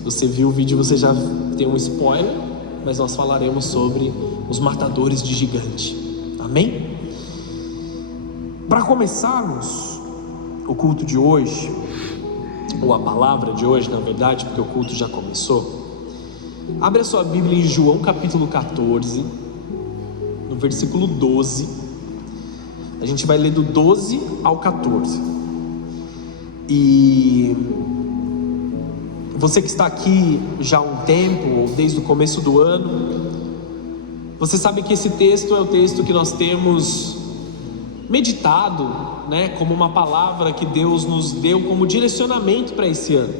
Se você viu o vídeo, você já tem um spoiler, mas nós falaremos sobre os matadores de gigante. Amém? Para começarmos o culto de hoje, ou a palavra de hoje, na verdade, porque o culto já começou, abre a sua Bíblia em João capítulo 14, no versículo 12. A gente vai ler do 12 ao 14. E você que está aqui já há um tempo, ou desde o começo do ano, você sabe que esse texto é o texto que nós temos meditado, como uma palavra que Deus nos deu como direcionamento para esse ano.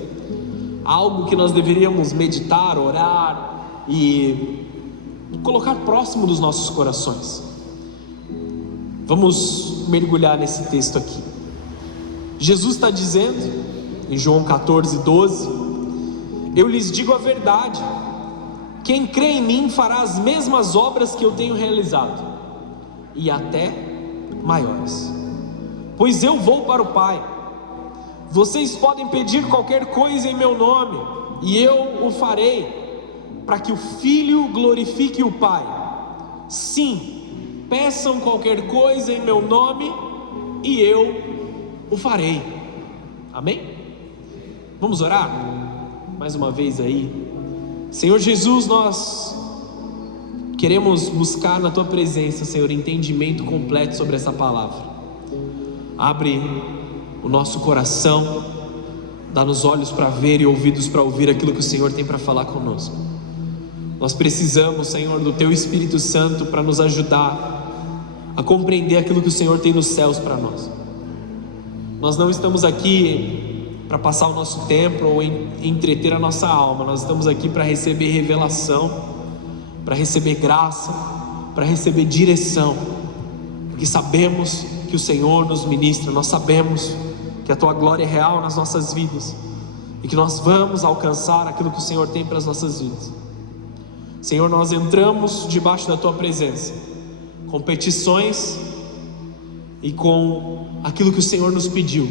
Algo que nós deveríamos meditar, orar e colocar próximo dos nossos corações. Vamos mergulhar nesse texto aqui. Jesus está dizendo, em João 14, 12: eu lhes digo a verdade, quem crê em mim fará as mesmas obras que eu tenho realizado, e até maiores, pois eu vou para o Pai. Vocês podem pedir qualquer coisa em meu nome, e eu o farei, para que o Filho glorifique o Pai. Sim, peçam qualquer coisa em meu nome, e eu o farei. Amém? Vamos orar? Mais uma vez aí. Senhor Jesus, nós queremos buscar na Tua presença, Senhor, entendimento completo sobre essa palavra. Abre o nosso coração, dá-nos olhos para ver e ouvidos para ouvir aquilo que o Senhor tem para falar conosco. Nós precisamos, Senhor, do Teu Espírito Santo para nos ajudar a compreender aquilo que o Senhor tem nos céus para nós. Nós não estamos aqui para passar o nosso tempo ou entreter a nossa alma. Nós estamos aqui para receber revelação, para receber graça, para receber direção, porque sabemos que o Senhor nos ministra. Nós sabemos que a Tua glória é real nas nossas vidas e que nós vamos alcançar aquilo que o Senhor tem para as nossas vidas. Senhor, nós entramos debaixo da Tua presença com petições e com aquilo que o Senhor nos pediu,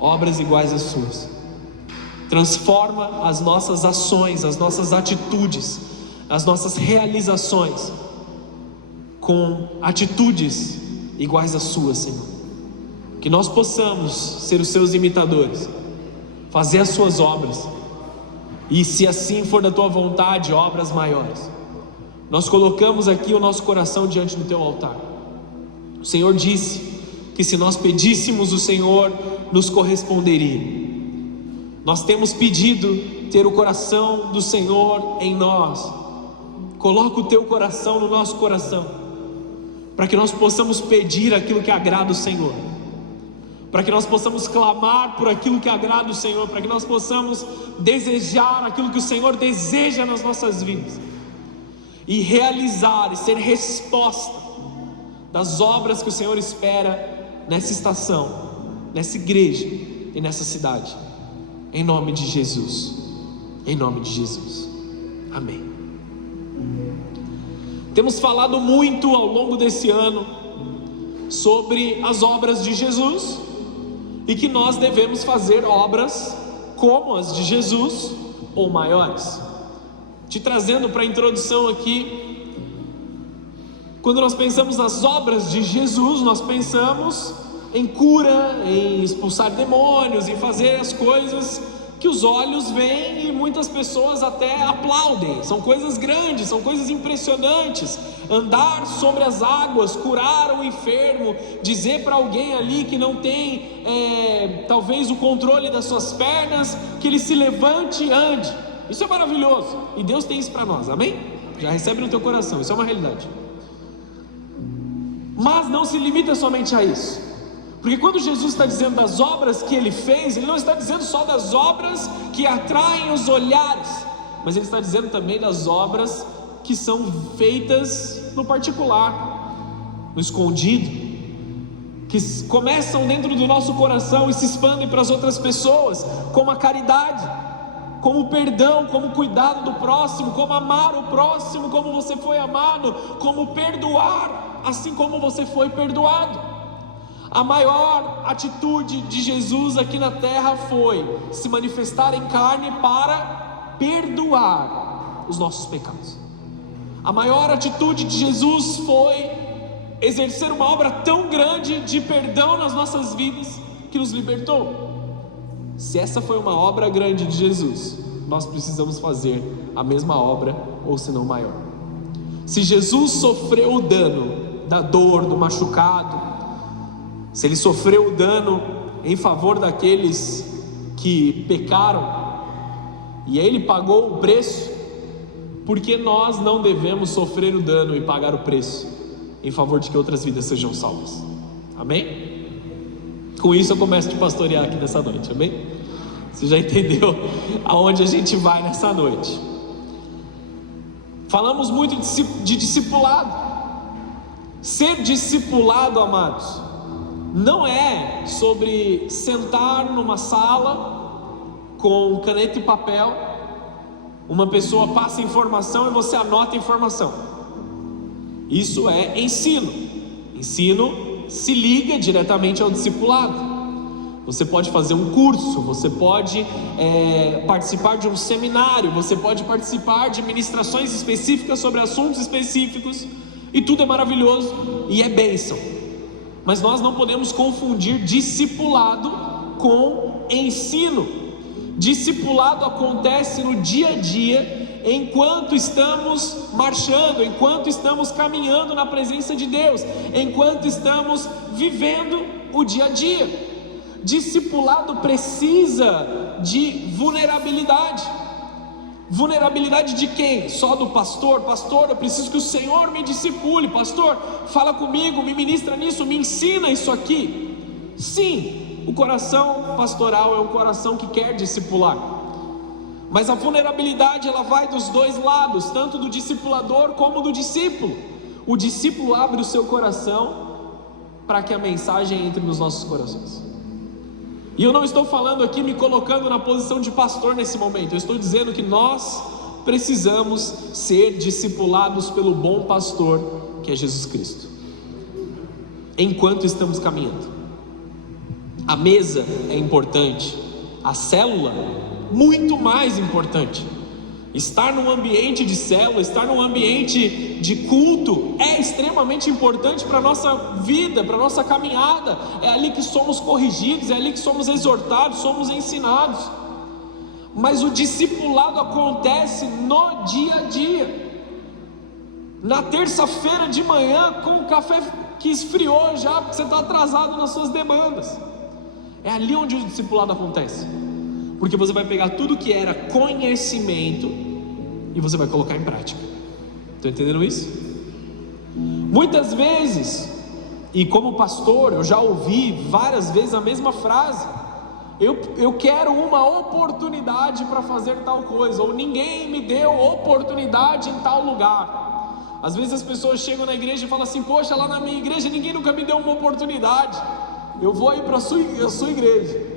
obras iguais às Suas. Transforma as nossas ações, as nossas atitudes, as nossas realizações com atitudes iguais às Suas, Senhor. Que nós possamos ser os Seus imitadores, fazer as Suas obras, e se assim for da Tua vontade, obras maiores. Nós colocamos aqui o nosso coração diante do Teu altar. O Senhor disse que se nós pedíssemos, o Senhor nos corresponderia. Nós temos pedido ter o coração do Senhor em nós. Coloca o Teu coração no nosso coração, para que nós possamos pedir aquilo que agrada o Senhor, para que nós possamos clamar por aquilo que agrada o Senhor, para que nós possamos desejar aquilo que o Senhor deseja nas nossas vidas, e realizar e ser resposta das obras que o Senhor espera nessa estação, nessa igreja e nessa cidade. Em nome de Jesus, em nome de Jesus, amém. Temos falado muito ao longo desse ano sobre as obras de Jesus, e que nós devemos fazer obras como as de Jesus ou maiores. Te trazendo para a introdução aqui, quando nós pensamos nas obras de Jesus, nós pensamos em cura, em expulsar demônios, em fazer as coisas que os olhos veem e muitas pessoas até aplaudem. São coisas grandes, são coisas impressionantes. Andar sobre as águas, curar o enfermo, dizer para alguém ali que não tem talvez o controle das suas pernas, que ele se levante e ande. Isso é maravilhoso, e Deus tem isso para nós, amém? Já recebe no teu coração, isso é uma realidade. Mas não se limita somente a isso, porque quando Jesus está dizendo das obras que Ele fez, Ele não está dizendo só das obras que atraem os olhares, mas Ele está dizendo também das obras que são feitas no particular, no escondido, que começam dentro do nosso coração e se expandem para as outras pessoas, como a caridade, como o perdão, como o cuidado do próximo, como amar o próximo como você foi amado, como perdoar assim como você foi perdoado. A maior atitude de Jesus aqui na terra foi se manifestar em carne para perdoar os nossos pecados. A maior atitude de Jesus foi exercer uma obra tão grande de perdão nas nossas vidas que nos libertou. Se essa foi uma obra grande de Jesus, nós precisamos fazer a mesma obra, ou se não maior. Se Jesus sofreu o dano da dor, do machucado, se Ele sofreu o dano em favor daqueles que pecaram, e Ele pagou o preço, porque nós não devemos sofrer o dano e pagar o preço em favor de que outras vidas sejam salvas? Amém? Com isso eu começo a te pastorear aqui nessa noite, amém? Você já entendeu aonde a gente vai nessa noite? Falamos muito de discipulado. Ser discipulado, amados, não é sobre sentar numa sala com caneta e papel, uma pessoa passa informação e você anota a informação. Isso é ensino. Ensino se liga diretamente ao discipulado. Você pode fazer um curso, você pode participar de um seminário, você pode participar de ministrações específicas sobre assuntos específicos, e tudo é maravilhoso e é bênção. Mas nós não podemos confundir discipulado com ensino. Discipulado acontece no dia a dia, enquanto estamos marchando, enquanto estamos caminhando na presença de Deus, enquanto estamos vivendo o dia a dia. Discipulado precisa de vulnerabilidade. Vulnerabilidade de quem? Só do pastor? Pastor, eu preciso que o Senhor me discipule. Pastor, fala comigo, me ministra nisso, me ensina isso aqui. Sim, o coração pastoral é um coração que quer discipular, mas a vulnerabilidade ela vai dos dois lados, tanto do discipulador como do discípulo. O discípulo abre o seu coração para que a mensagem entre nos nossos corações. E eu não estou falando aqui me colocando na posição de pastor nesse momento, eu estou dizendo que nós precisamos ser discipulados pelo bom pastor, que é Jesus Cristo, enquanto estamos caminhando. A mesa é importante, a célula muito mais importante. Estar num ambiente de célula, estar num ambiente de culto é extremamente importante para a nossa vida, para a nossa caminhada. É ali que somos corrigidos, é ali que somos exortados, somos ensinados. Mas o discipulado acontece no dia a dia. Na terça-feira de manhã, com o café que esfriou já, porque você está atrasado nas suas demandas. É ali onde o discipulado acontece, porque você vai pegar tudo que era conhecimento e você vai colocar em prática. Estão entendendo isso? Muitas vezes, e como pastor, eu já ouvi várias vezes a mesma frase: eu quero uma oportunidade para fazer tal coisa, ou ninguém me deu oportunidade em tal lugar. Às vezes as pessoas chegam na igreja e falam assim: poxa, lá na minha igreja ninguém nunca me deu uma oportunidade, eu vou ir para a sua igreja.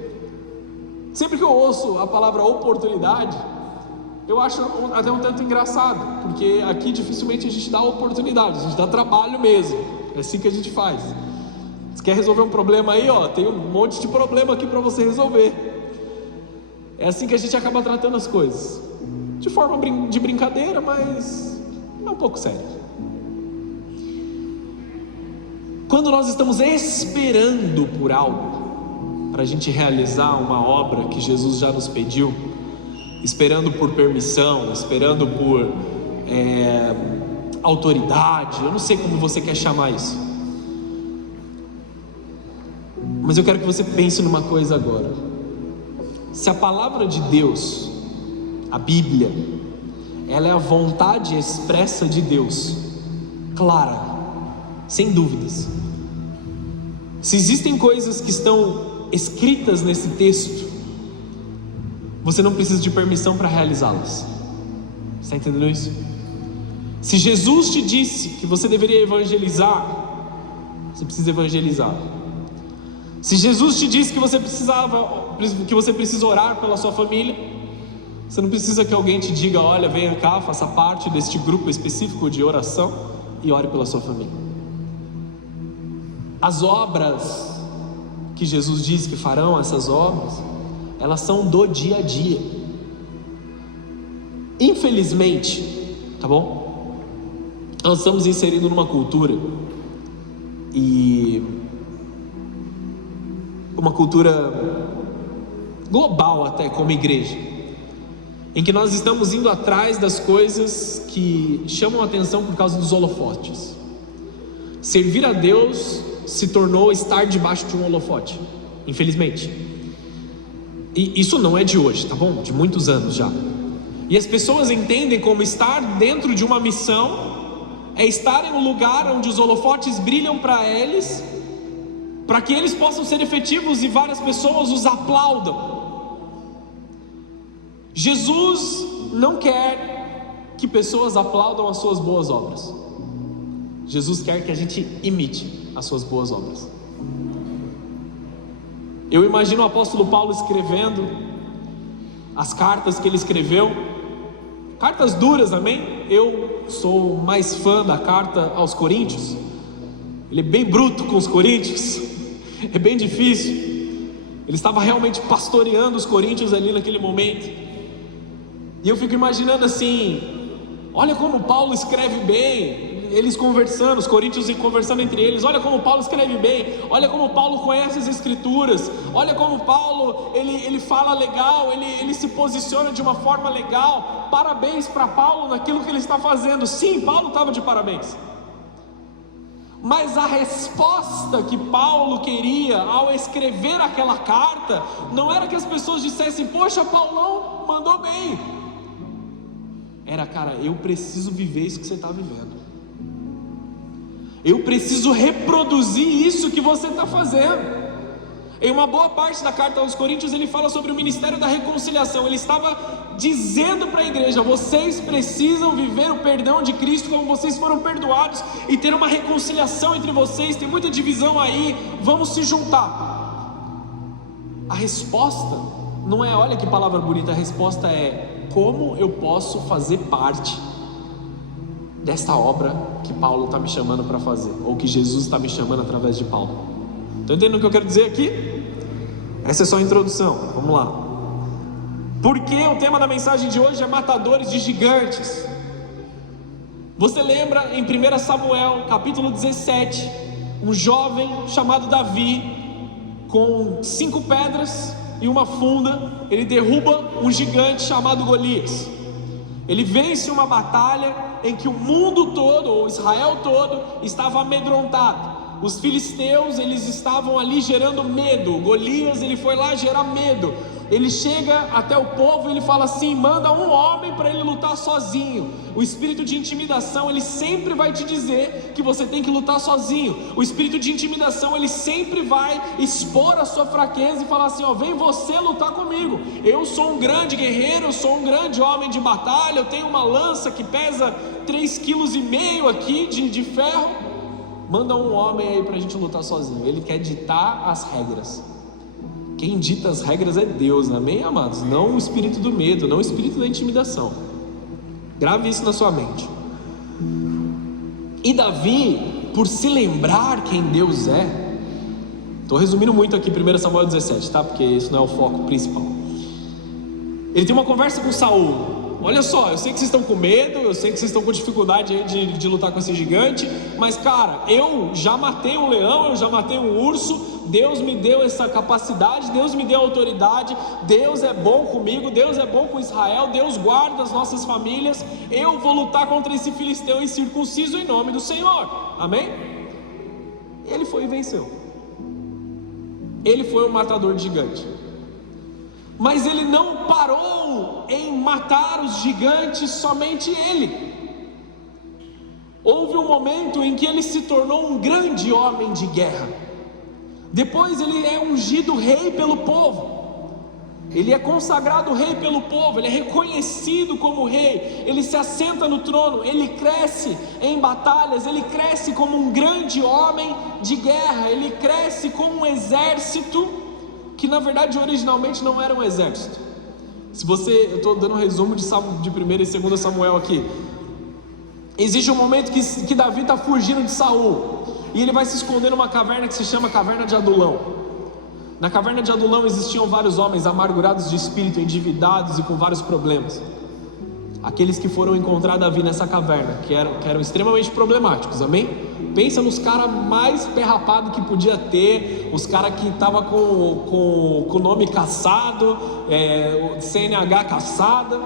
Sempre que eu ouço a palavra oportunidade, eu acho até um tanto engraçado, porque aqui dificilmente a gente dá oportunidade, a gente dá trabalho mesmo. É assim que a gente faz. Você quer resolver um problema aí, ó, tem um monte de problema aqui para você resolver. É assim que a gente acaba tratando as coisas, de forma de brincadeira, mas é um pouco sério. Quando nós estamos esperando por algo, para a gente realizar uma obra que Jesus já nos pediu, esperando por permissão, esperando por autoridade, eu não sei como você quer chamar isso, mas eu quero que você pense numa coisa agora. Se a palavra de Deus, a Bíblia, ela é a vontade expressa de Deus, clara, sem dúvidas. Se existem coisas que estão escritas nesse texto, você não precisa de permissão para realizá-las. Você está entendendo isso? Se Jesus te disse que você deveria evangelizar, você precisa evangelizar. Se Jesus te disse que você precisa orar pela sua família, você não precisa que alguém te diga: olha, venha cá, faça parte deste grupo específico de oração e ore pela sua família. As obras que Jesus diz que farão, essas obras, elas são do dia a dia. Infelizmente, tá bom? Nós estamos inseridos numa cultura, e uma cultura global até, como igreja, em que nós estamos indo atrás das coisas que chamam a atenção por causa dos holofotes. Servir a Deus se tornou estar debaixo de um holofote, infelizmente. E isso não é de hoje, tá bom? De muitos anos já. E as pessoas entendem como estar dentro de uma missão é estar em um lugar onde os holofotes brilham para eles, para que eles possam ser efetivos e várias pessoas os aplaudam. Jesus não quer que pessoas aplaudam as suas boas obras. Jesus quer que a gente imite as suas boas obras. Eu imagino o apóstolo Paulo escrevendo as cartas que ele escreveu, cartas duras, amém? Eu sou mais fã da carta aos Coríntios. Ele é bem bruto com os coríntios, é bem difícil. Ele estava realmente pastoreando os coríntios ali naquele momento. E eu fico imaginando assim, olha como Paulo escreve bem, eles conversando, os coríntios conversando entre eles, olha como Paulo escreve bem, olha como Paulo conhece as escrituras, olha como Paulo, ele fala legal, ele se posiciona de uma forma legal, parabéns para Paulo naquilo que ele está fazendo. Sim, Paulo estava de parabéns. Mas a resposta que Paulo queria ao escrever aquela carta, não era que as pessoas dissessem, poxa, Paulão mandou bem. Era, cara, eu preciso viver isso que você está vivendo. Eu preciso reproduzir isso que você está fazendo. Em uma boa parte da carta aos Coríntios, ele fala sobre o ministério da reconciliação. Ele estava dizendo para a igreja, vocês precisam viver o perdão de Cristo como vocês foram perdoados, e ter uma reconciliação entre vocês. Tem muita divisão aí, vamos se juntar. A resposta não é, olha que palavra bonita, a resposta é, como eu posso fazer parte desta obra que Paulo está me chamando para fazer, ou que Jesus está me chamando através de Paulo. Estão entendendo o que eu quero dizer aqui? Essa é só a introdução, vamos lá. Porque o tema da mensagem de hoje é matadores de gigantes. Você lembra em 1 Samuel capítulo 17, um jovem chamado Davi, com 5 pedras e uma funda, ele derruba um gigante chamado Golias. Ele vence uma batalha em que o mundo todo, ou Israel todo, estava amedrontado. Os filisteus, eles estavam ali gerando medo. Golias, ele foi lá gerar medo. Ele chega até o povo e ele fala assim, manda um homem para ele lutar sozinho. O espírito de intimidação, ele sempre vai te dizer que você tem que lutar sozinho. O espírito de intimidação, ele sempre vai expor a sua fraqueza e falar assim, ó, vem você lutar comigo. Eu sou um grande guerreiro, eu sou um grande homem de batalha, eu tenho uma lança que pesa 3,5 kg aqui de ferro. Manda um homem aí para a gente lutar sozinho. Ele quer ditar as regras. Quem dita as regras é Deus, amém, amados? Não o espírito do medo, não o espírito da intimidação. Grave isso na sua mente. E Davi, por se lembrar quem Deus é, estou resumindo muito aqui 1 Samuel 17, tá? Porque isso não é o foco principal. Ele tem uma conversa com Saul. Olha só, eu sei que vocês estão com medo, eu sei que vocês estão com dificuldade aí de lutar com esse gigante, mas cara, eu já matei um leão, eu já matei um urso. Deus me deu essa capacidade, Deus me deu autoridade, Deus é bom comigo, Deus é bom com Israel, Deus guarda as nossas famílias. Eu vou lutar contra esse filisteu incircunciso em nome do Senhor, amém? E ele foi e venceu. Ele foi um matador de gigante. Mas ele não parou em matar os gigantes, somente ele. Houve um momento em que ele se tornou um grande homem de guerra. Depois ele é ungido rei pelo povo. Ele é consagrado rei pelo povo, ele é reconhecido como rei, ele se assenta no trono, ele cresce em batalhas, ele cresce como um grande homem de guerra, ele cresce como um exército, que na verdade originalmente não era um exército. Eu estou dando um resumo de 1 e 2 Samuel aqui. Existe um momento que Davi está fugindo de Saul, e ele vai se esconder numa caverna que se chama Caverna de Adulão. Na caverna de Adulão existiam vários homens amargurados de espírito, endividados e com vários problemas. aqueles que foram encontrar Davi nessa caverna, que eram extremamente problemáticos, amém? Pensa nos caras mais perrapados que podia ter, os caras que estavam com o nome caçado, CNH caçada,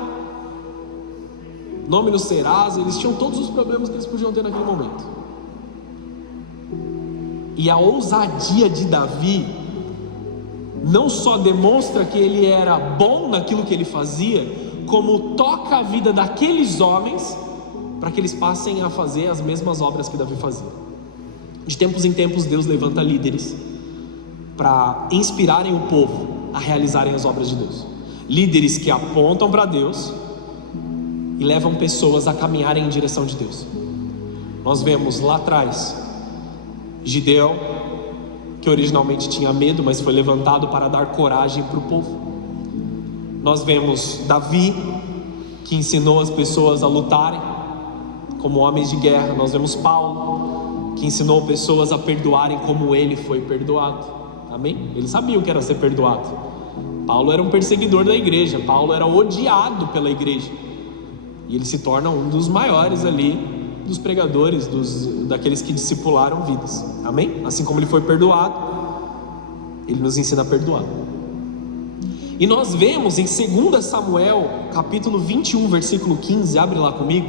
nome no Serasa, eles tinham todos os problemas que eles podiam ter naquele momento. E a ousadia de Davi não só demonstra que ele era bom naquilo que ele fazia, como toca a vida daqueles homens para que eles passem a fazer as mesmas obras que Davi fazia. De tempos em tempos Deus levanta líderes para inspirarem o povo a realizarem as obras de Deus. Líderes que apontam para Deus e levam pessoas a caminharem em direção de Deus. Nós vemos lá atrás Gideão, que originalmente tinha medo, mas foi levantado para dar coragem para o povo. Nós vemos Davi, que ensinou as pessoas a lutarem como homens de guerra. Nós vemos Paulo, que ensinou pessoas a perdoarem como ele foi perdoado. Amém? Ele sabia o que era ser perdoado. Paulo era um perseguidor da igreja, Paulo era odiado pela igreja, e ele se torna um dos maiores ali dos pregadores, daqueles que discipularam vidas. Amém? Assim como ele foi perdoado, ele nos ensina a perdoar. E nós vemos em 2 Samuel, capítulo 21, versículo 15, abre lá comigo.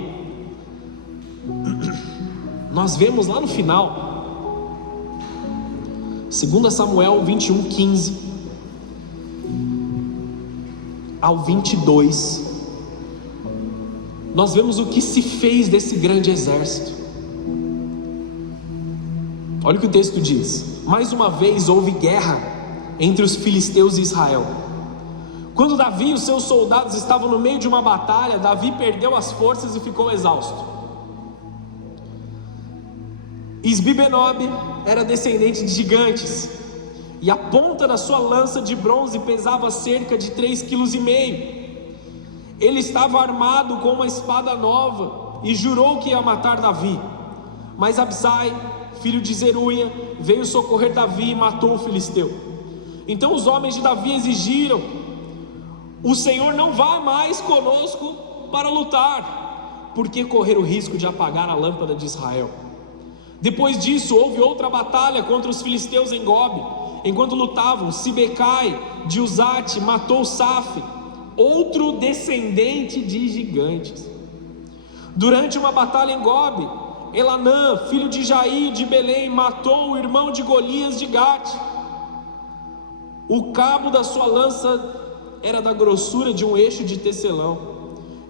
Nós vemos lá no final, 2 Samuel 21, 15 ao 22, nós vemos o que se fez desse grande exército. Olha o que o texto diz: mais uma vez houve guerra entre os filisteus e Israel. Quando Davi e os seus soldados estavam no meio de uma batalha, Davi perdeu as forças e ficou exausto. Isbi-Benob era descendente de gigantes, e a ponta da sua lança de bronze pesava cerca de 3,5 kg. Ele estava armado com uma espada nova e jurou que ia matar Davi. Mas Absai, filho de Zeruia, veio socorrer Davi e matou o filisteu. Então os homens de Davi exigiram: o Senhor não vá mais conosco para lutar, porque correr o risco de apagar a lâmpada de Israel. Depois disso houve outra batalha contra os filisteus em Gobe. Enquanto lutavam, Sibecai de Uzate matou Safe, outro descendente de gigantes. Durante uma batalha em Gobe, Elanã, filho de Jair de Belém, matou o irmão de Golias de Gate. O cabo da sua lança era da grossura de um eixo de tecelão.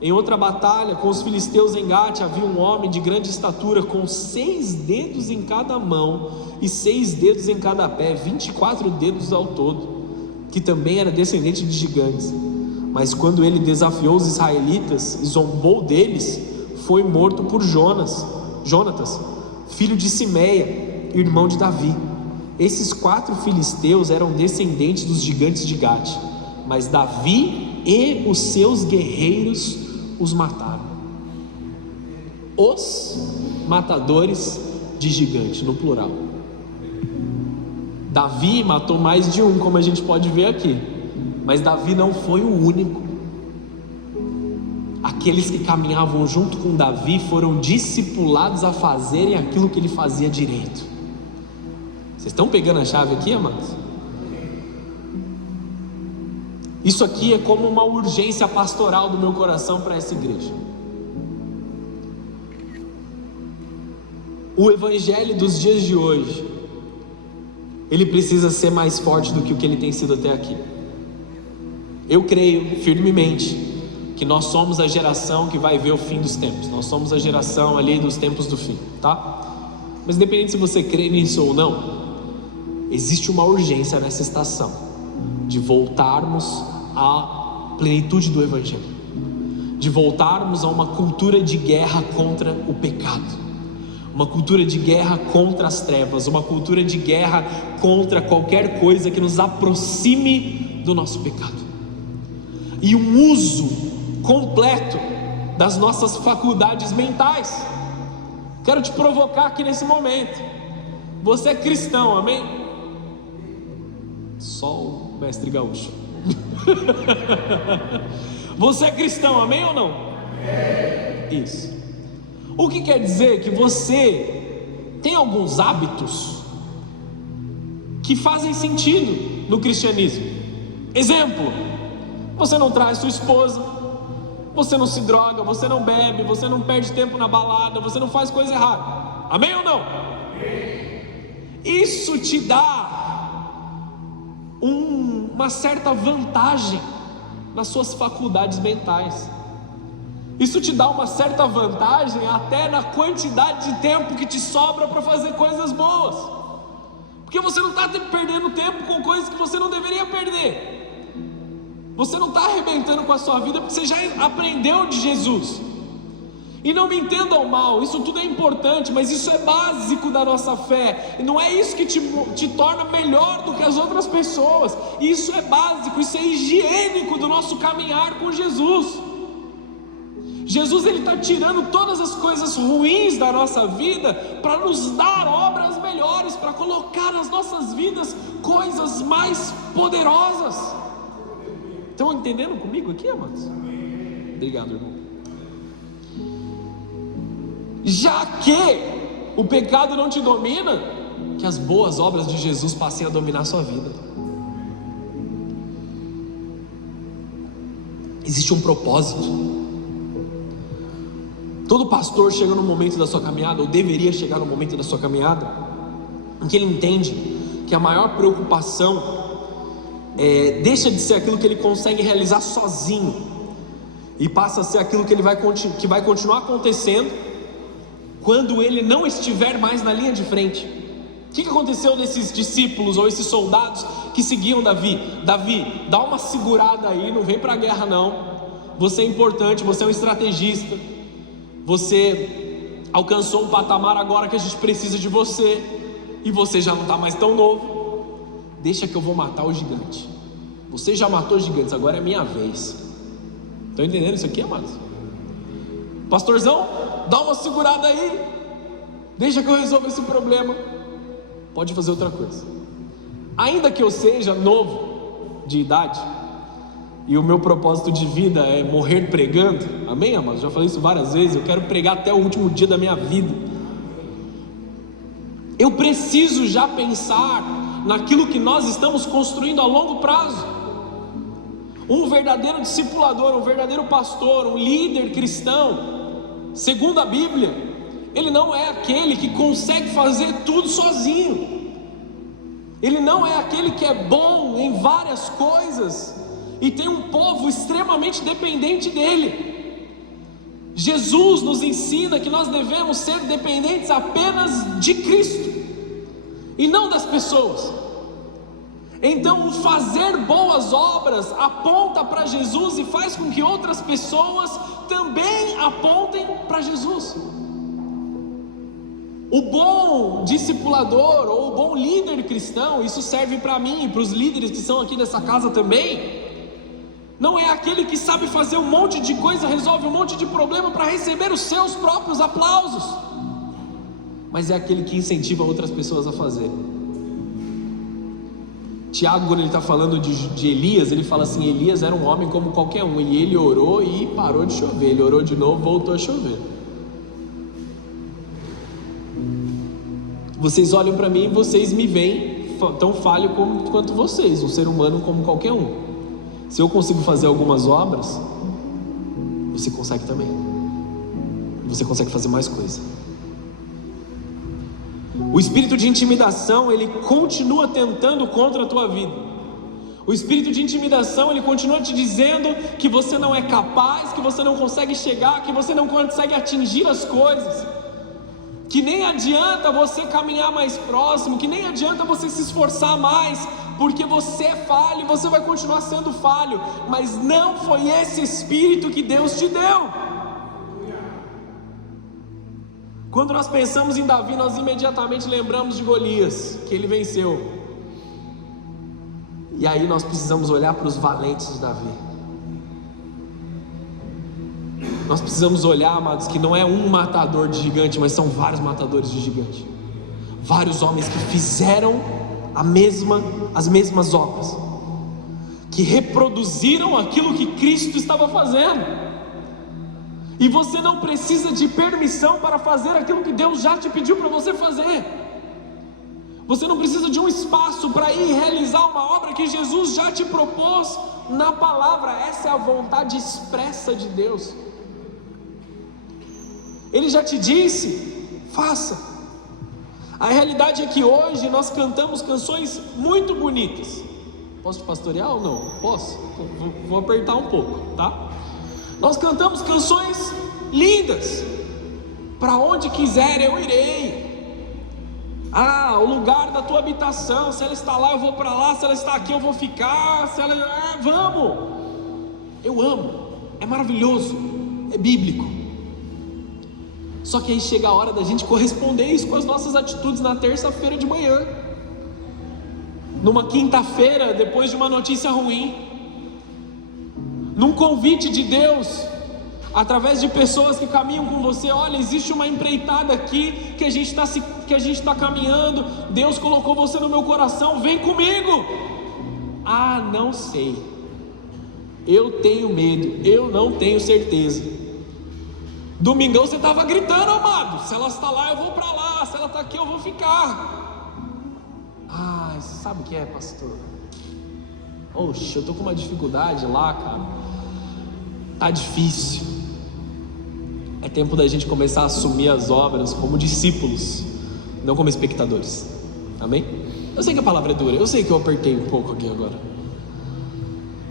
Em outra batalha com os filisteus em Gate, havia um homem de grande estatura, com 6 dedos em cada mão e 6 dedos em cada pé, 24 dedos ao todo, que também era descendente de gigantes. Mas quando ele desafiou os israelitas e zombou deles, foi morto por Jonatas, filho de Simeia, irmão de Davi. Esses 4 filisteus eram descendentes dos gigantes de Gate, mas Davi e os seus guerreiros os mataram. Os matadores de gigante, no plural. Davi matou mais de um, como a gente pode ver aqui, mas Davi não foi o único. Aqueles que caminhavam junto com Davi foram discipulados a fazerem aquilo que ele fazia direito. Vocês estão pegando a chave aqui, amados? Isso aqui é como uma urgência pastoral do meu coração para essa igreja. O evangelho dos dias de hoje, ele precisa ser mais forte do que o que ele tem sido até aqui. Eu creio firmemente que nós somos a geração que vai ver o fim dos tempos. Nós somos a geração ali dos tempos do fim, tá? Mas independente se você crê nisso ou não, existe uma urgência nessa estação de voltarmos à plenitude do evangelho, de voltarmos a uma cultura de guerra contra o pecado, uma cultura de guerra contra as trevas, uma cultura de guerra contra qualquer coisa que nos aproxime do nosso pecado, e um uso completo das nossas faculdades mentais. Quero te provocar aqui nesse momento. Você é cristão, amém? Só o mestre gaúcho. Você é cristão, amém ou não? Isso. O que quer dizer que você tem alguns hábitos que fazem sentido no cristianismo. Exemplo: você não trai sua esposa, você não se droga, você não bebe, você não perde tempo na balada, você não faz coisa errada. Amém ou não? Isso te dá uma certa vantagem nas suas faculdades mentais. Isso te dá uma certa vantagem até na quantidade de tempo que te sobra para fazer coisas boas, porque você não está perdendo tempo com coisas que você não deveria perder. Você não está arrebentando com a sua vida porque você já aprendeu de Jesus. E não me entendam mal, isso tudo é importante, mas isso é básico da nossa fé. E não é isso que te torna melhor do que as outras pessoas. Isso é básico, isso é higiênico do nosso caminhar com Jesus. Jesus, ele está tirando todas as coisas ruins da nossa vida para nos dar obras melhores, para colocar nas nossas vidas coisas mais poderosas. Estão entendendo comigo aqui, amados? Obrigado, irmão. Já que o pecado não te domina, que as boas obras de Jesus passem a dominar a sua vida. Existe um propósito. Todo pastor chega no momento da sua caminhada, ou deveria chegar no momento da sua caminhada, em que ele entende que a maior preocupação deixa de ser aquilo que ele consegue realizar sozinho e passa a ser aquilo que vai continuar acontecendo quando ele não estiver mais na linha de frente. O que aconteceu nesses discípulos ou esses soldados que seguiam Davi? Davi, dá uma segurada aí, não vem para a guerra não. Você é importante, você é um estrategista, você alcançou um patamar agora que a gente precisa de você, e você já não está mais tão novo. Deixa que eu vou matar o gigante. Você já matou gigantes, agora é minha vez. Estão entendendo isso aqui, amados? Pastorzão, dá uma segurada aí, deixa que eu resolva esse problema. Pode fazer outra coisa. Ainda que eu seja novo de idade, e o meu propósito de vida é morrer pregando, amém, amados? Já falei isso várias vezes. Eu quero pregar até o último dia da minha vida. Eu preciso já pensar naquilo que nós estamos construindo a longo prazo. Um verdadeiro discipulador, um verdadeiro pastor, um líder cristão, segundo a Bíblia, ele não é aquele que consegue fazer tudo sozinho. Ele não é aquele que é bom em várias coisas e tem um povo extremamente dependente dele. Jesus nos ensina que nós devemos ser dependentes apenas de Cristo e não das pessoas. Então, o fazer boas obras aponta para Jesus e faz com que outras pessoas também apontem para Jesus. O bom discipulador ou o bom líder cristão, isso serve para mim e para os líderes que são aqui dessa casa também, não é aquele que sabe fazer um monte de coisa, resolve um monte de problema para receber os seus próprios aplausos, mas é aquele que incentiva outras pessoas a fazer. Tiago, quando ele está falando de Elias, ele fala assim: Elias era um homem como qualquer um, e ele orou e parou de chover, ele orou de novo, voltou a chover. Vocês olham para mim e vocês me veem tão falho quanto vocês, um ser humano como qualquer um. Se eu consigo fazer algumas obras, você consegue também, você consegue fazer mais coisa. O espírito de intimidação, ele continua tentando contra a tua vida. O espírito de intimidação, ele continua te dizendo que você não é capaz, que você não consegue chegar, que você não consegue atingir as coisas, que nem adianta você caminhar mais próximo, que nem adianta você se esforçar mais, porque você é falho, você vai continuar sendo falho. Mas não foi esse espírito que Deus te deu. Quando nós pensamos em Davi, nós imediatamente lembramos de Golias, que ele venceu. E aí nós precisamos olhar para os valentes de Davi. Nós precisamos olhar, amados, que não é um matador de gigante, mas são vários matadores de gigante. Vários homens que fizeram as mesmas obras, que reproduziram aquilo que Cristo estava fazendo. E você não precisa de permissão para fazer aquilo que Deus já te pediu para você fazer. Você não precisa de um espaço para ir realizar uma obra que Jesus já te propôs na palavra. Essa é a vontade expressa de Deus. Ele já te disse, faça. A realidade é que hoje nós cantamos canções muito bonitas. Posso te pastorear ou não? Posso? Vou apertar um pouco, tá? Nós cantamos canções lindas. Para onde quiser eu irei. O lugar da tua habitação, se ela está lá eu vou para lá, se ela está aqui eu vou ficar, se ela... vamos. Eu amo, é maravilhoso, é bíblico. Só que aí chega a hora da gente corresponder isso com as nossas atitudes na terça-feira de manhã, numa quinta-feira, depois de uma notícia ruim, num convite de Deus, através de pessoas que caminham com você. Olha, existe uma empreitada aqui que a gente está caminhando. Deus colocou você no meu coração, vem comigo. Não sei, eu tenho medo, eu não tenho certeza. Domingão você estava gritando, amado, se ela está lá eu vou para lá, se ela está aqui eu vou ficar. Sabe o que é, pastor? Oxe, eu estou com uma dificuldade lá, cara, tá difícil. É tempo da gente começar a assumir as obras como discípulos, não como espectadores. Amém? Eu sei que a palavra é dura, eu sei que eu apertei um pouco aqui agora.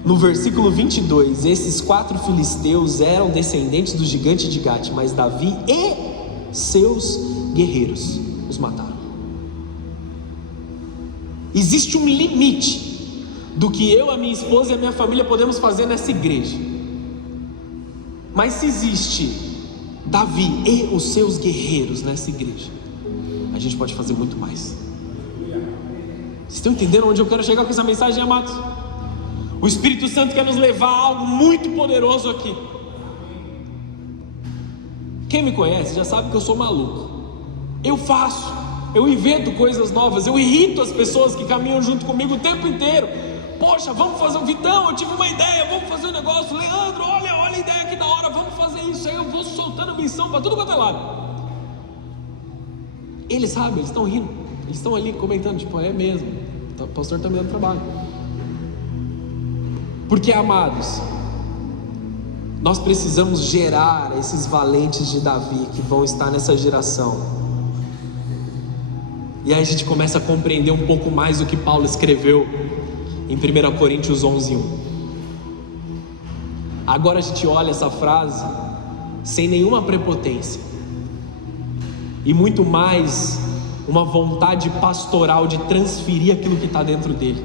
No versículo 22, esses 4 filisteus eram descendentes do gigante de Gate, mas Davi e seus guerreiros os mataram. Existe um limite do que eu, a minha esposa e a minha família podemos fazer nessa igreja. Mas se existe Davi e os seus guerreiros nessa igreja, a gente pode fazer muito mais. Vocês estão entendendo onde eu quero chegar com essa mensagem, amados? O Espírito Santo quer nos levar a algo muito poderoso aqui. Quem me conhece já sabe que eu sou maluco. Eu invento coisas novas, eu irrito as pessoas que caminham junto comigo o tempo inteiro. Poxa, vamos fazer um Vitão, eu tive uma ideia, vamos fazer um negócio. Leandro, olha a ideia que da hora, vamos fazer isso. Aí eu vou soltando missão para tudo quanto é lado. Eles sabem, eles estão rindo, eles estão ali comentando, tipo, é mesmo, o pastor está me dando trabalho. Porque, amados, nós precisamos gerar esses valentes de Davi que vão estar nessa geração. E aí a gente começa a compreender um pouco mais o que Paulo escreveu em 1 Coríntios 11:1. Agora a gente olha essa frase sem nenhuma prepotência, e muito mais uma vontade pastoral de transferir aquilo que está dentro dele.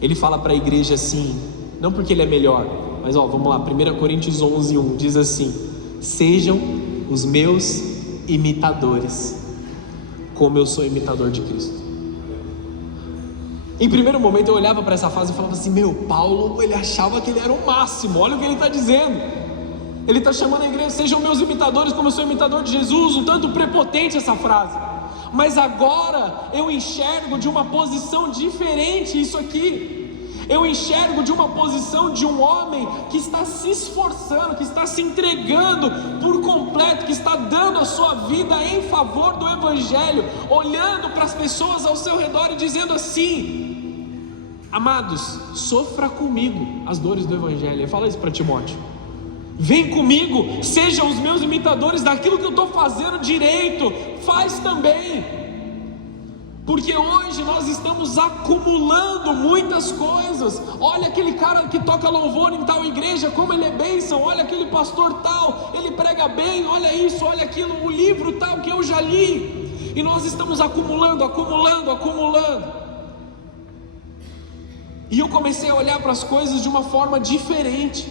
Ele fala para a igreja assim, não porque ele é melhor, mas vamos lá, 1 Coríntios 11:1 diz assim: sejam os meus imitadores, como eu sou imitador de Cristo. Em primeiro momento eu olhava para essa frase e falava assim, Paulo, ele achava que ele era o máximo, olha o que ele está dizendo. Ele está chamando a igreja, sejam meus imitadores como eu sou imitador de Jesus, um tanto prepotente essa frase. Mas agora eu enxergo de uma posição diferente isso aqui. Eu enxergo de uma posição de um homem que está se esforçando, que está se entregando por completo, que está dando a sua vida em favor do Evangelho, olhando para as pessoas ao seu redor e dizendo assim: amados, sofra comigo as dores do Evangelho. Ele fala isso para Timóteo. Vem comigo, sejam os meus imitadores daquilo que eu estou fazendo direito, faz também. Porque hoje nós estamos acumulando muitas coisas. Olha aquele cara que toca louvor em tal igreja, como ele é bênção. Olha aquele pastor tal, ele prega bem. Olha isso, olha aquilo, o livro tal que eu já li. E nós estamos acumulando. E eu comecei a olhar para as coisas de uma forma diferente.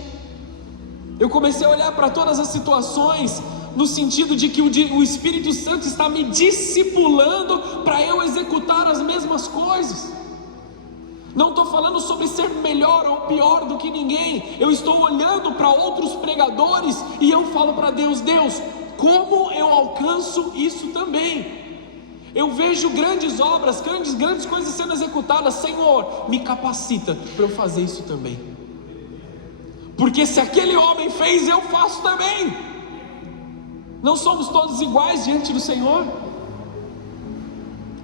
Eu comecei a olhar para todas as situações no sentido de que o Espírito Santo está me discipulando para eu executar as mesmas coisas. Não estou falando sobre ser melhor ou pior do que ninguém. Eu estou olhando para outros pregadores e eu falo para Deus: Deus, como eu alcanço isso também? Eu vejo grandes obras, grandes coisas sendo executadas. Senhor, me capacita para eu fazer isso também. porque se aquele homem fez, eu faço também. Não somos todos iguais diante do Senhor.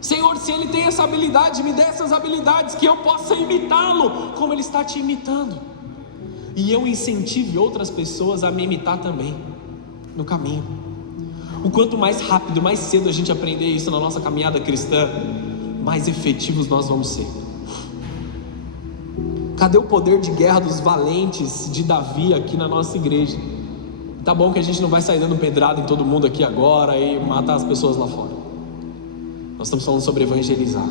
Senhor, se Ele tem essa habilidade, me dê essas habilidades, que eu possa imitá-lo, como Ele está te imitando, e eu incentive outras pessoas a me imitar também, no caminho. O quanto mais rápido, mais cedo a gente aprender isso na nossa caminhada cristã, mais efetivos nós vamos ser. Cadê o poder de guerra dos valentes de Davi aqui na nossa igreja? Tá bom que a gente não vai sair dando pedrada em todo mundo aqui agora e matar as pessoas lá fora. Nós estamos falando sobre evangelizar,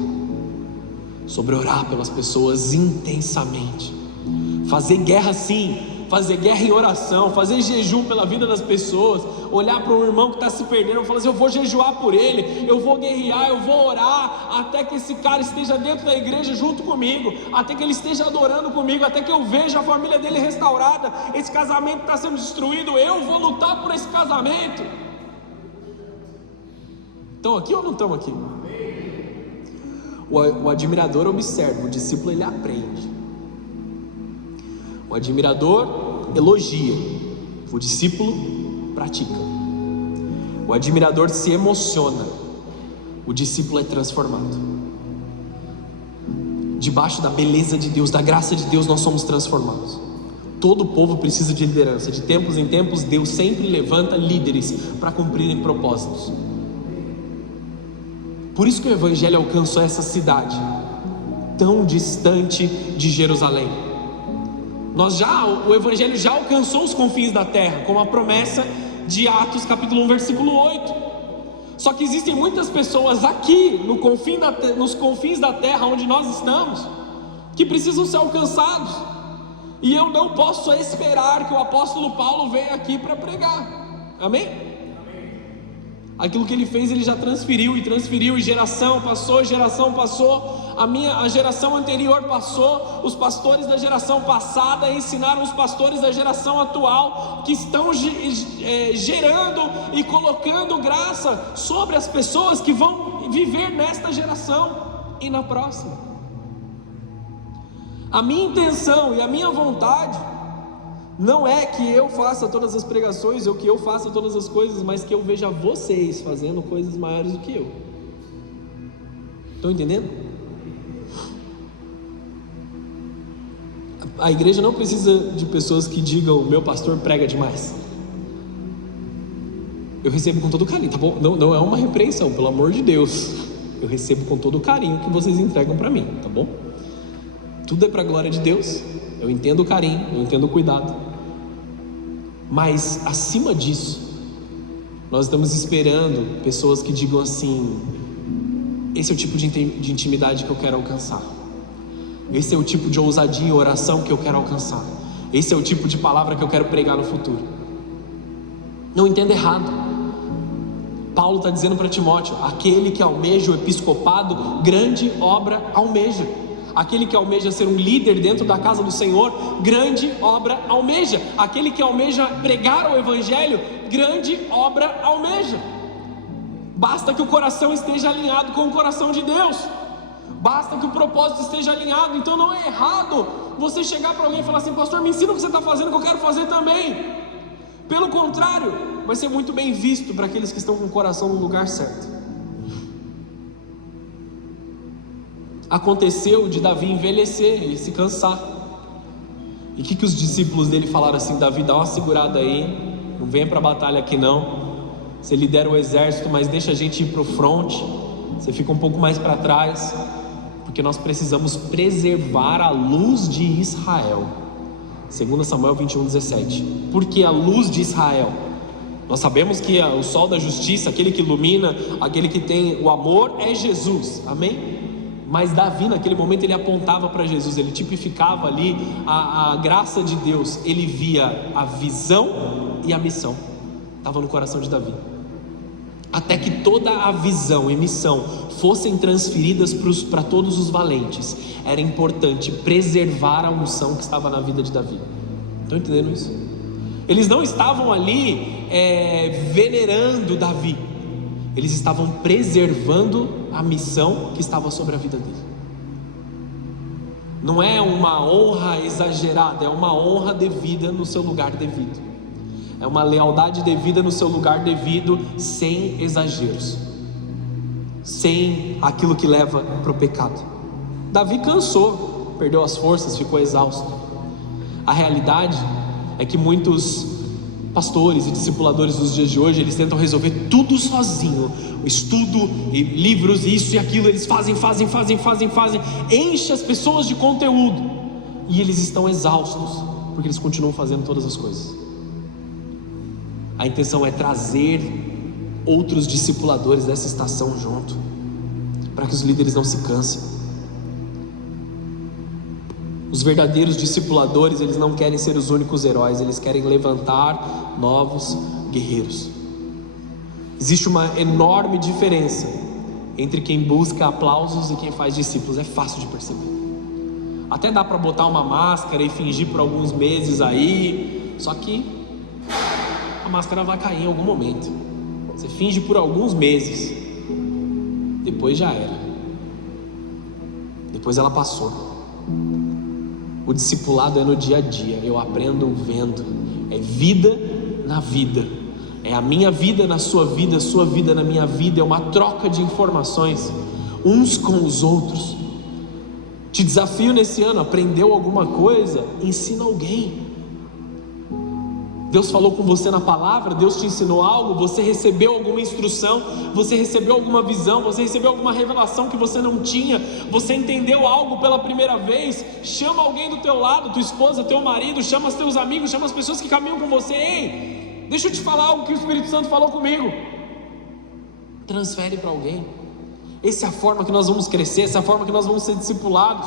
sobre orar pelas pessoas intensamente, fazer guerra sim, fazer guerra em oração, fazer jejum pela vida das pessoas, olhar para um irmão que está se perdendo e falar assim: eu vou jejuar por ele, eu vou guerrear, eu vou orar, até que esse cara esteja dentro da igreja junto comigo, até que ele esteja adorando comigo, até que eu veja a família dele restaurada, esse casamento está sendo destruído, eu vou lutar por esse casamento. Estão aqui ou não estão aqui? O admirador observa, o discípulo ele aprende. O admirador elogia, o discípulo pratica. O admirador se emociona, o discípulo é transformado. Debaixo da beleza de Deus, da graça de Deus, nós somos transformados. Todo povo precisa de liderança. De tempos em tempos, Deus sempre levanta líderes para cumprirem propósitos. Por isso que o Evangelho alcançou essa cidade tão distante de Jerusalém. O Evangelho já alcançou os confins da terra, como a promessa de Atos capítulo 1 versículo 8. Só que existem muitas pessoas aqui nos confins da terra onde nós estamos, que precisam ser alcançados. E eu não posso esperar que o apóstolo Paulo venha aqui para pregar. Amém? Aquilo que ele fez, ele já transferiu, e geração passou, a geração anterior passou, os pastores da geração passada ensinaram os pastores da geração atual, que estão gerando e colocando graça sobre as pessoas que vão viver nesta geração e na próxima. A minha intenção e a minha vontade não é que eu faça todas as pregações ou que eu faça todas as coisas, mas que eu veja vocês fazendo coisas maiores do que eu. Estão entendendo? A igreja não precisa de pessoas que digam: meu pastor prega demais. Eu recebo com todo o carinho, tá bom? Não é uma repreensão, pelo amor de Deus. Eu recebo com todo o carinho que vocês entregam para mim, tá bom? Tudo é para a glória de Deus. Eu entendo o carinho, eu entendo o cuidado, mas acima disso, nós estamos esperando pessoas que digam assim: esse é o tipo de intimidade que eu quero alcançar, esse é o tipo de ousadia e oração que eu quero alcançar, esse é o tipo de palavra que eu quero pregar no futuro. Não entenda errado, Paulo está dizendo para Timóteo: aquele que almeja o episcopado, grande obra almeja. Aquele que almeja ser um líder dentro da casa do Senhor, grande obra almeja. Aquele que almeja pregar o Evangelho, grande obra almeja. Basta que o coração esteja alinhado com o coração de Deus, basta que o propósito esteja alinhado. Então não é errado você chegar para alguém e falar assim: pastor, me ensina o que você está fazendo, que eu quero fazer também. Pelo contrário, vai ser muito bem visto para aqueles que estão com o coração no lugar certo. Aconteceu de Davi envelhecer e se cansar. E o que os discípulos dele falaram assim: Davi, dá uma segurada aí, não venha para a batalha aqui não. Você lidera o exército, mas deixa a gente ir para o fronte. Você fica um pouco mais para trás, porque nós precisamos preservar a luz de Israel. 2 Samuel 21:17. Por que a luz de Israel? Nós sabemos que o sol da justiça, aquele que ilumina, aquele que tem o amor, é Jesus, amém? Mas Davi naquele momento ele apontava para Jesus, ele tipificava ali a graça de Deus, ele via a visão e a missão, estava no coração de Davi. Até que toda a visão e missão fossem transferidas para todos os valentes, era importante preservar a unção que estava na vida de Davi. Estão entendendo isso? Eles não estavam ali venerando Davi, eles estavam preservando a missão que estava sobre a vida dele. Não é uma honra exagerada, é uma honra devida no seu lugar devido. É uma lealdade devida no seu lugar devido, sem exageros, sem aquilo que leva para o pecado. Davi cansou, perdeu as forças, ficou exausto. A realidade é que muitos pastores e discipuladores dos dias de hoje, eles tentam resolver tudo sozinho. O estudo, e livros, isso e aquilo, eles fazem, enche as pessoas de conteúdo, e eles estão exaustos, porque eles continuam fazendo todas as coisas. A intenção é trazer outros discipuladores dessa estação junto, para que os líderes não se cansem. Os verdadeiros discipuladores, eles não querem ser os únicos heróis, eles querem levantar novos guerreiros. Existe uma enorme diferença entre quem busca aplausos e quem faz discípulos, é fácil de perceber. Até dá para botar uma máscara e fingir por alguns meses aí, só que a máscara vai cair em algum momento. Você finge por alguns meses, depois já era, depois ela passou. O discipulado é no dia a dia, eu aprendo vendo, é vida na vida, é a minha vida na sua vida, a sua vida na minha vida, é uma troca de informações uns com os outros. Te desafio nesse ano, aprendeu alguma coisa? Ensina alguém. Deus falou com você na palavra, Deus te ensinou algo, você recebeu alguma instrução, você recebeu alguma visão, você recebeu alguma revelação que você não tinha, você entendeu algo pela primeira vez. Chama alguém do teu lado, tua esposa, teu marido, chama os teus amigos, chama as pessoas que caminham com você. Ei, deixa eu te falar algo que o Espírito Santo falou comigo. Transfere para alguém. Essa é a forma que nós vamos crescer, essa é a forma que nós vamos ser discipulados.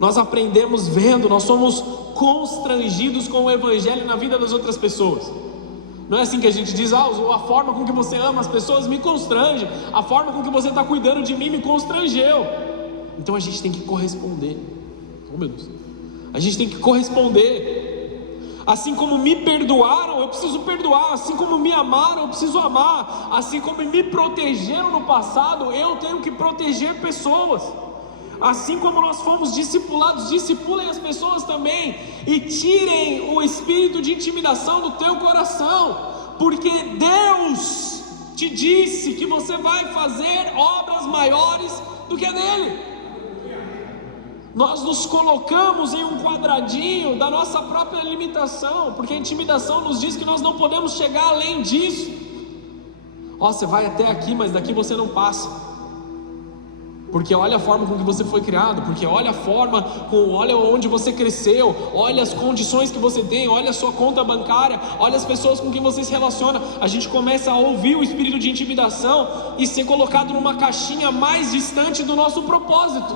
Nós aprendemos vendo, nós somos constrangidos com o Evangelho na vida das outras pessoas. Não é assim que a gente diz, a forma com que você ama as pessoas me constrange, a forma com que você está cuidando de mim me constrangeu. Então a gente tem que corresponder. Oh meu Deus, a gente tem que corresponder. Assim como me perdoaram, eu preciso perdoar. Assim como me amaram, eu preciso amar. Assim como me protegeram no passado, eu tenho que proteger pessoas. Assim como nós fomos discipulados, discipulem as pessoas também, e tirem o espírito de intimidação do teu coração, porque Deus te disse que você vai fazer obras maiores do que a dele. Nós nos colocamos em um quadradinho da nossa própria limitação, porque a intimidação nos diz que nós não podemos chegar além disso. Você vai até aqui, mas daqui você não passa. Porque olha a forma com que você foi criado, porque olha a forma, olha onde você cresceu, olha as condições que você tem, olha a sua conta bancária, olha as pessoas com quem você se relaciona. A gente começa a ouvir o espírito de intimidação e ser colocado numa caixinha mais distante do nosso propósito.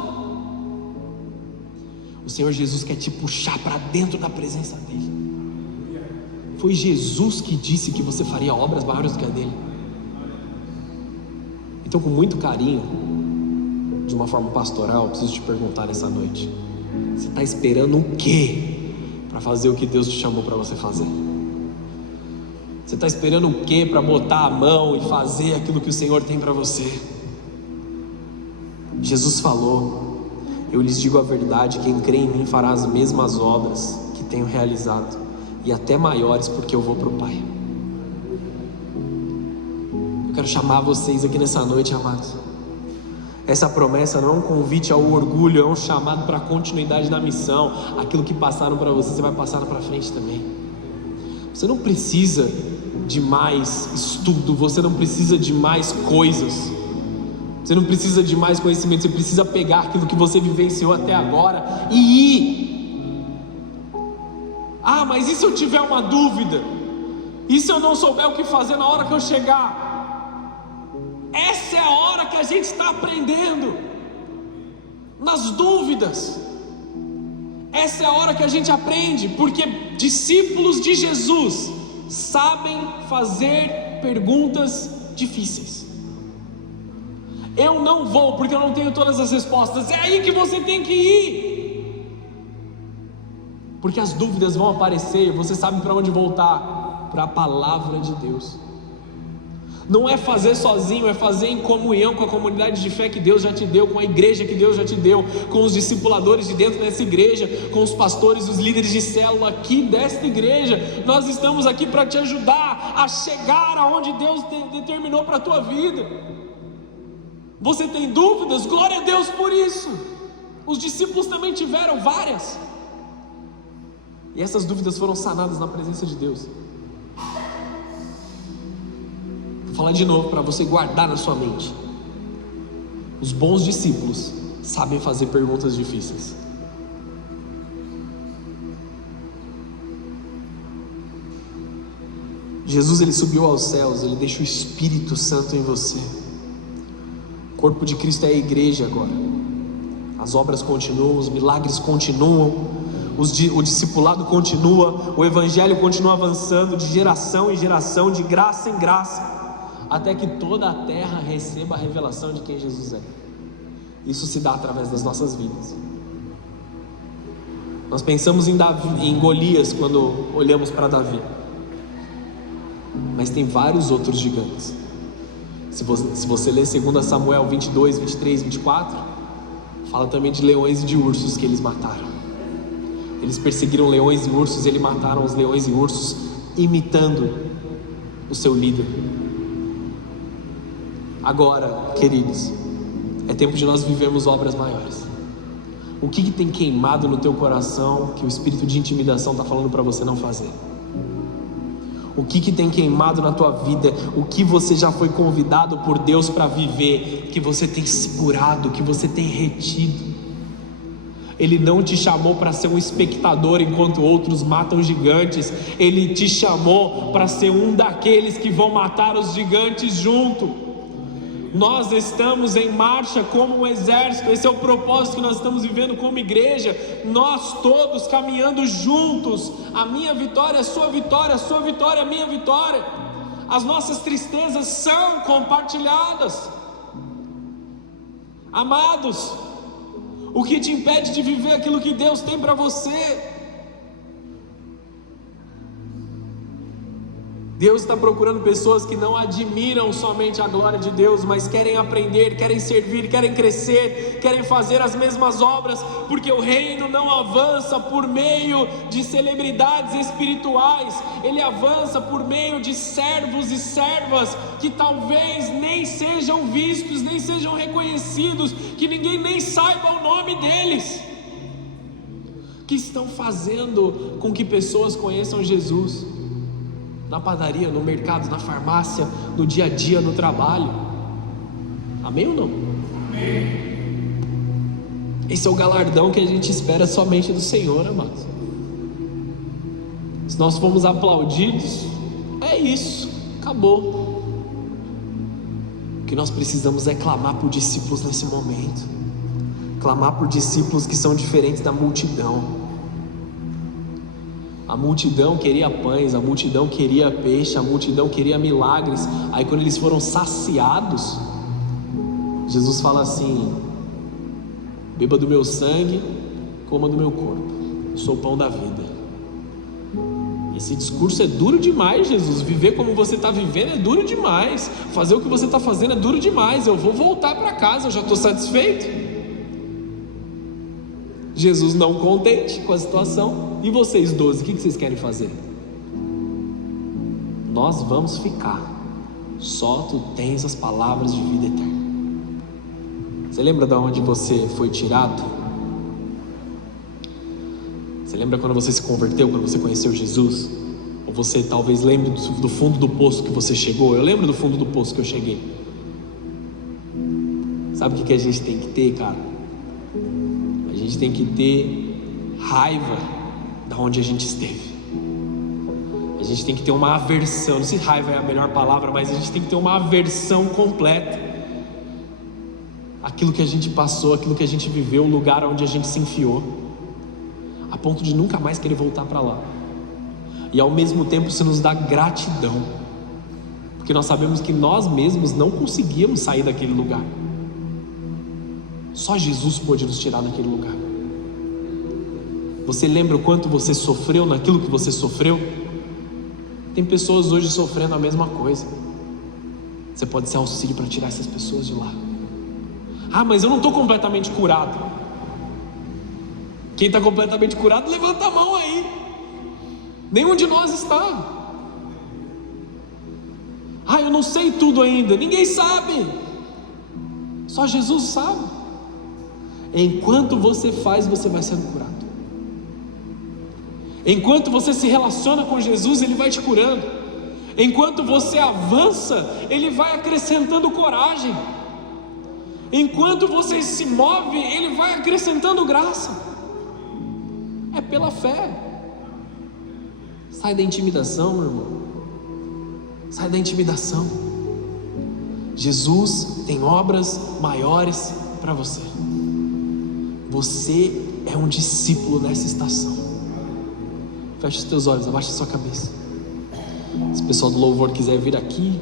O Senhor Jesus quer te puxar para dentro da presença dele. Foi Jesus que disse que você faria obras maiores do que a dele. Então, com muito carinho, de uma forma pastoral, eu preciso te perguntar nessa noite: você está esperando o quê para fazer o que Deus te chamou para você fazer? Você está esperando o quê para botar a mão e fazer aquilo que o Senhor tem para você? Jesus falou: eu lhes digo a verdade, quem crê em mim fará as mesmas obras que tenho realizado, e até maiores, porque eu vou para o Pai. Eu quero chamar vocês aqui nessa noite, amados. Essa promessa não é um convite ao orgulho, é um chamado para a continuidade da missão. Aquilo que passaram para você, você vai passar para frente também. Você não precisa de mais estudo, você não precisa de mais coisas, você não precisa de mais conhecimento. Você precisa pegar aquilo que você vivenciou até agora e ir. Mas e se eu tiver uma dúvida? E se eu não souber o que fazer na hora que eu chegar? Essa é a hora que a gente está aprendendo, nas dúvidas. Essa é a hora que a gente aprende, porque discípulos de Jesus sabem fazer perguntas difíceis. Eu não vou porque eu não tenho todas as respostas. É aí que você tem que ir, porque as dúvidas vão aparecer. Você sabe para onde voltar? Para a palavra de Deus. Não é fazer sozinho, é fazer em comunhão com a comunidade de fé que Deus já te deu, com a igreja que Deus já te deu, com os discipuladores de dentro dessa igreja, com os pastores, os líderes de célula aqui desta igreja. Nós estamos aqui para te ajudar a chegar aonde Deus determinou para a tua vida. Você tem dúvidas? Glória a Deus por isso. Os discípulos também tiveram várias, e essas dúvidas foram sanadas na presença de Deus. Vou falar de novo para você guardar na sua mente. Os bons discípulos sabem fazer perguntas difíceis. Jesus, ele subiu aos céus, ele deixa o Espírito Santo em você. O corpo de Cristo é a igreja agora. As obras continuam, os milagres continuam, o discipulado continua, o evangelho continua avançando de geração em geração, de graça em graça, até que toda a terra receba a revelação de quem Jesus é. Isso se dá através das nossas vidas. Nós pensamos em Golias quando olhamos para Davi, mas tem vários outros gigantes. Se você ler 2 Samuel 22, 23, 24, fala também de leões e de ursos que eles mataram. Eles perseguiram leões e ursos, e eles mataram os leões e ursos, imitando o seu líder. Agora, queridos, é tempo de nós vivermos obras maiores. O que tem queimado no teu coração que o espírito de intimidação está falando para você não fazer? O que tem queimado na tua vida? O que você já foi convidado por Deus para viver, que você tem segurado, que você tem retido? Ele não te chamou para ser um espectador enquanto outros matam gigantes. Ele te chamou para ser um daqueles que vão matar os gigantes junto. Nós estamos em marcha como um exército. Esse é o propósito que nós estamos vivendo como igreja. Nós todos caminhando juntos. A minha vitória, a sua vitória a minha vitória. As nossas tristezas são compartilhadas. Amados, o que te impede de viver aquilo que Deus tem para você? Deus está procurando pessoas que não admiram somente a glória de Deus, mas querem aprender, querem servir, querem crescer, querem fazer as mesmas obras, porque o reino não avança por meio de celebridades espirituais, ele avança por meio de servos e servas que talvez nem sejam vistos, nem sejam reconhecidos, que ninguém nem saiba o nome deles, que estão fazendo com que pessoas conheçam Jesus. Na padaria, no mercado, na farmácia, no dia a dia, no trabalho. Amém ou não? Amém. Esse é o galardão que a gente espera somente do Senhor, amados. Se nós formos aplaudidos, é isso, acabou. O que nós precisamos é clamar por discípulos nesse momento, clamar por discípulos que são diferentes da multidão. A multidão queria pães, a multidão queria peixe, a multidão queria milagres. Aí quando eles foram saciados, Jesus fala assim: beba do meu sangue, coma do meu corpo, eu sou o pão da vida. Esse discurso é duro demais, Jesus. Viver como você está vivendo é duro demais. Fazer o que você está fazendo é duro demais. Eu vou voltar para casa, eu já estou satisfeito. Jesus não contente com a situação. E vocês 12, o que vocês querem fazer? Nós vamos ficar. Só tu tens as palavras de vida eterna. Você lembra de onde você foi tirado? Você lembra quando você se converteu, quando você conheceu Jesus? Ou você talvez lembre do fundo do poço que você chegou? Eu lembro do fundo do poço que eu cheguei. Sabe o que a gente tem que ter, cara? A gente tem que ter raiva da onde a gente esteve. A gente tem que ter uma aversão. Não sei se raiva é a melhor palavra, mas a gente tem que ter uma aversão completa. Aquilo que a gente passou, aquilo que a gente viveu, o lugar onde a gente se enfiou, a ponto de nunca mais querer voltar para lá. E ao mesmo tempo isso nos dá gratidão, porque nós sabemos que nós mesmos não conseguíamos sair daquele lugar. Só Jesus pôde nos tirar daquele lugar. Você lembra o quanto você sofreu naquilo que você sofreu? Tem pessoas hoje sofrendo a mesma coisa. Você pode ser auxílio para tirar essas pessoas de lá. Ah, mas eu não estou completamente curado. Quem está completamente curado, levanta a mão aí. Nenhum de nós está. Ah, eu não sei tudo ainda. Ninguém sabe. Só Jesus sabe. Enquanto você faz, você vai sendo curado. Enquanto você se relaciona com Jesus, Ele vai te curando. Enquanto você avança, Ele vai acrescentando coragem. Enquanto você se move, Ele vai acrescentando graça. É pela fé. Sai da intimidação, meu irmão. Sai da intimidação. Jesus tem obras maiores para você. Você é um discípulo nessa estação. Feche os teus olhos, abaixa a sua cabeça. Se o pessoal do louvor quiser vir aqui,